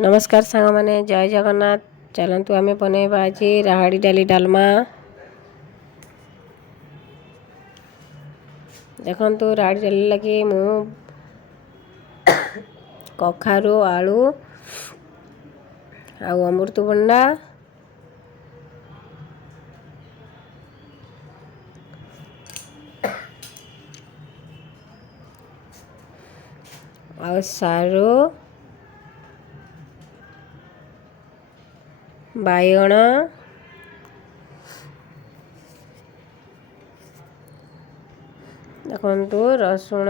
नमस्कार सांग मैंने जय जगन्नाथ। चलतु आम बनवा आज राहड़ी डाली डालमा। देखु राहड़ी डाली लगे मु कखारू आलू अमृतभंडा आ सारू बाइगण देखु रसुण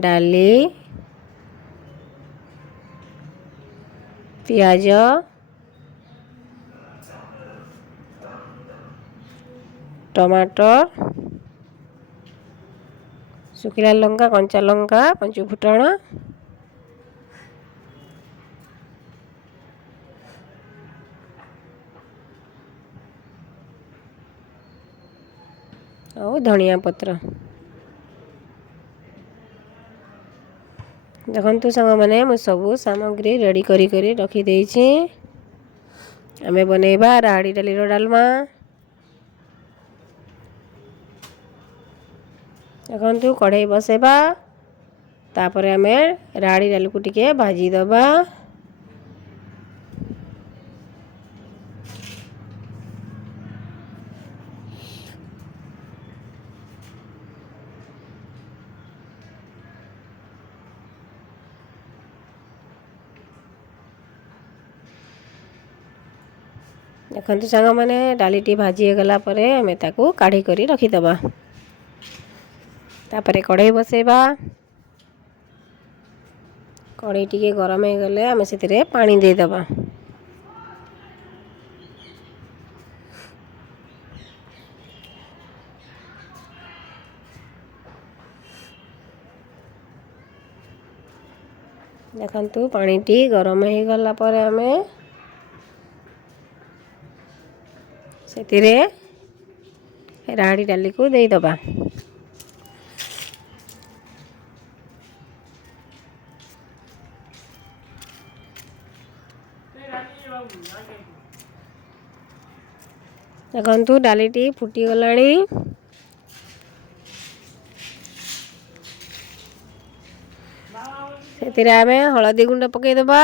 डाली पियाज टमाटर सुखिला लंका कंचा लंका पंचु फुटण और धनिया पत्र। देखु सांग मैंने मुझे सबू सामग्री रेडी करी रखी देछि। आमे बनैबा राहड़ी डाली डालमा। देखु कढ़ई बसेबा तापर आमे राहड़ी डाली को टिके भाजी दबा। देखु सांग मैंने डालीटी भाजी गला परे आमे ताकू काढ़ी करी रखीदबा। तापरे कढ़ई बसेबा। कढ़ई टिके गरम हो गले आमे सेतिरे पानी दे दबा। देखु पानीटी गरम हो गला परे आमे सेतिरे राहड़ी डाली को दे दबा। देखु डालीटी फुटी गलानी। सेतिरे आमे हळदी गुंड पके दबा।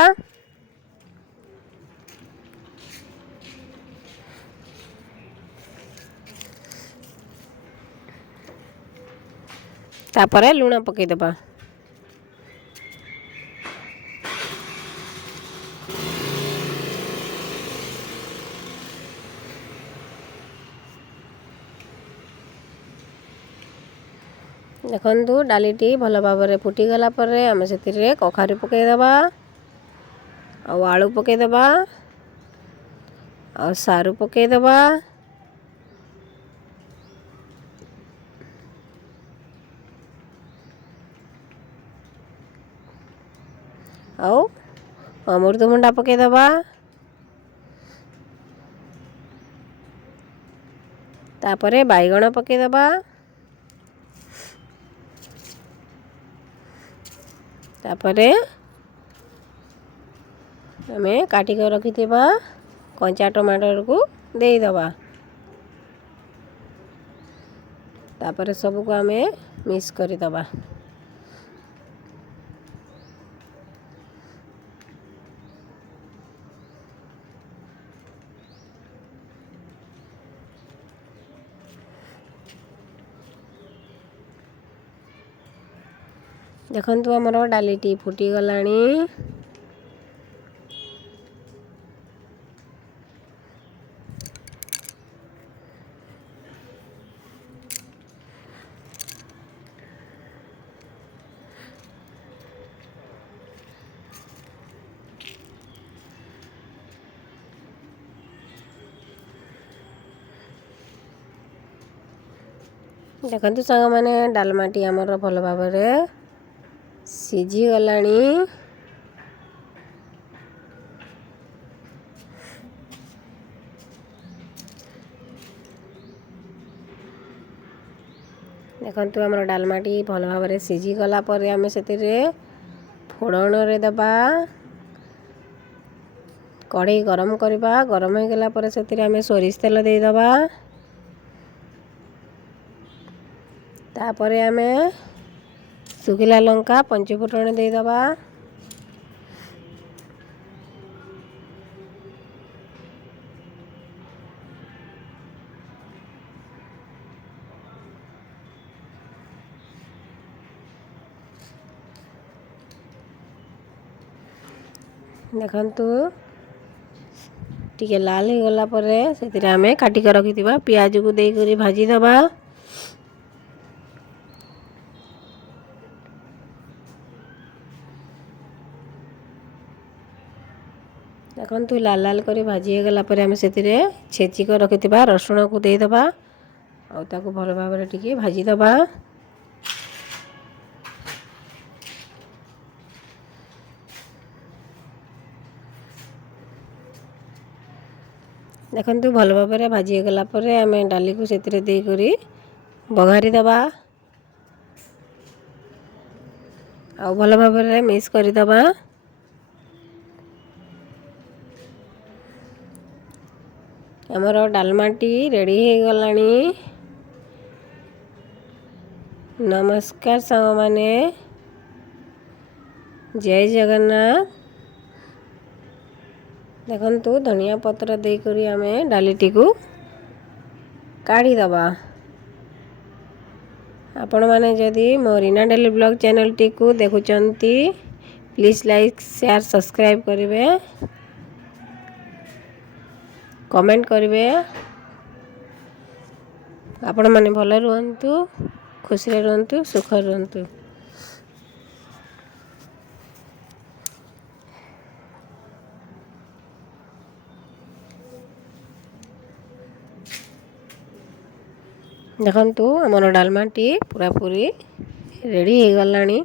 तापरे लूण पके दबा। देखु डालीटी भल भाव में फुटीगला आम से कखारू पके दबा आलू पके दबा और सारू पके दबा और अमृतभंडा पके दबा। तापरे बाइगण पके दबा। तापरे आमे काटिक रखिथिबा कंचा टमाटर को दे दबा। तापरे सब को आमे मिक्स करि दबा। देखु आमर डालीटी फुटी गलानी। देखु सांग मैंने डालमाटी आमर भल भाव में सीझी गलानी। ଦେଖନ୍ତୁ ଆମର ଡାଲମାଟି ଭଲ ଭାବରେ ସିଝିଗଲା ପରେ ଆମେ ସେଥିରେ ଫୋଡ଼ଣରେ ଦେବା। କଢ଼େଇ ଗରମ କରିବା। ଗରମ ହୋଇଗଲା ପରେ ସେଥିରେ ଆମେ ସୋରିଷ ତେଲ ଦେଇଦେବା। ତାପରେ ଆମେ ଶୁଖିଲା ଲଙ୍କା ପଞ୍ଚୁଫୁଟଣ ଦେଇଦେବା। ଦେଖନ୍ତୁ ଟିକେ ଲାଲ ହେଇଗଲା ପରେ ସେଥିରେ ଆମେ କାଟିକି ରଖିଥିବା ପିଆଜକୁ ଦେଇକରି ଭାଜିଦେବା। ଦେଖନ୍ତୁ ଲାଲ ଲାଲ କରି ଭାଜି ହେଇଗଲା ପରେ ଆମେ ସେଥିରେ ଛେଚିକି ରଖିଥିବା ରସୁଣକୁ ଦେଇଦେବା ଆଉ ତାକୁ ଭଲ ଭାବରେ ଟିକେ ଭାଜିଦେବା। ଦେଖନ୍ତୁ ଭଲ ଭାବରେ ଭାଜି ହେଇଗଲା ପରେ ଆମେ ଡାଲିକୁ ସେଥିରେ ଦେଇକରି ବଘାରି ଦେବା ଆଉ ଭଲ ଭାବରେ ମିକ୍ସ କରିଦେବା। ଆମର ଡାଲମାଟି ରେଡ଼ି ହେଇଗଲାଣି। ନମସ୍କାର ସାଙ୍ଗମାନେ, ଜୟ ଜଗନ୍ନାଥ। ଦେଖନ୍ତୁ ଧନିଆ ପତ୍ର ଦେଇକରି ଆମେ ଡାଲିଟିକୁ କାଢ଼ିଦେବା। ଆପଣମାନେ ଯଦି ମୋ ରୀନା ଡେଲି ବ୍ଲଗ୍ ଚ୍ୟାନେଲଟିକୁ ଦେଖୁଛନ୍ତି ପ୍ଲିଜ୍ ଲାଇକ୍ ସେୟାର ସବସ୍କ୍ରାଇବ୍ କରିବେ, କମେଣ୍ଟ କରିବେ। ଆପଣମାନେ ଭଲ ରୁହନ୍ତୁ, ଖୁସିରେ ରୁହନ୍ତୁ, ସୁଖରେ ରୁହନ୍ତୁ। ଦେଖନ୍ତୁ ଆମର ଡାଲମାଟି ପୁରାପୁରି ରେଡ଼ି ହେଇଗଲାଣି।